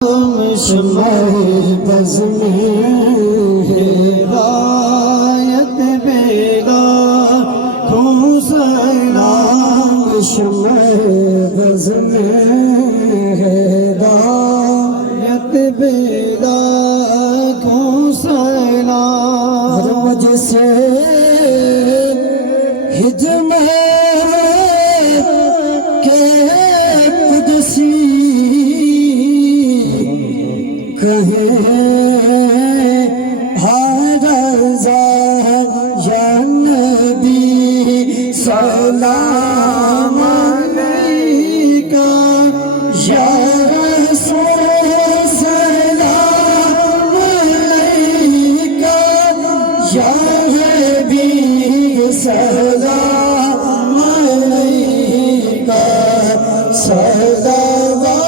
شمع بز میں ہدایت بیدار کھوں سلام شمع بز میں ہدایت بیدار کھوں سلام مجھ سے ہجم کہیں رضا یا نبی سلام علیکہ یا رسول سلام علیکہ یا حبیب سلام علیکہ صلوات